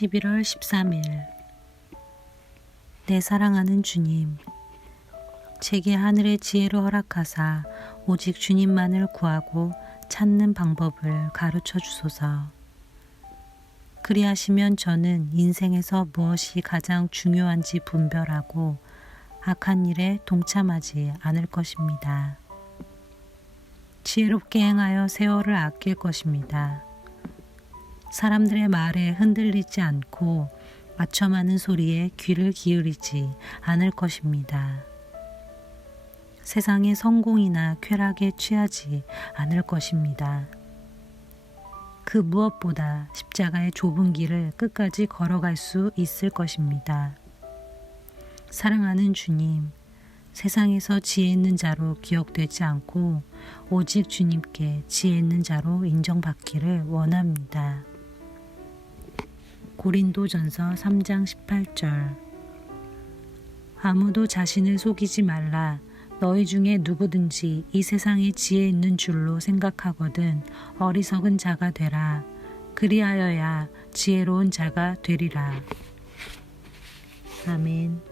11월 13일 내 사랑하는 주님 제게 하늘의 지혜를 허락하사 오직 주님만을 구하고 찾는 방법을 가르쳐 주소서. 그리하시면 저는 인생에서 무엇이 가장 중요한지 분별하고 악한 일에 동참하지 않을 것입니다. 지혜롭게 행하여 세월을 아낄 것입니다. 사람들의 말에 흔들리지 않고 아첨하는 소리에 귀를 기울이지 않을 것입니다. 세상의 성공이나 쾌락에 취하지 않을 것입니다. 그 무엇보다 십자가의 좁은 길을 끝까지 걸어갈 수 있을 것입니다. 사랑하는 주님, 세상에서 지혜 있는 자로 기억되지 않고 오직 주님께 지혜 있는 자로 인정받기를 원합니다. 고린도전서 3장 18절. 아무도 자신을 속이지 말라. 너희 중에 누구든지 이 세상에 지혜 있는 줄로 생각하거든 어리석은 자가 되라. 그리하여야 지혜로운 자가 되리라. 아멘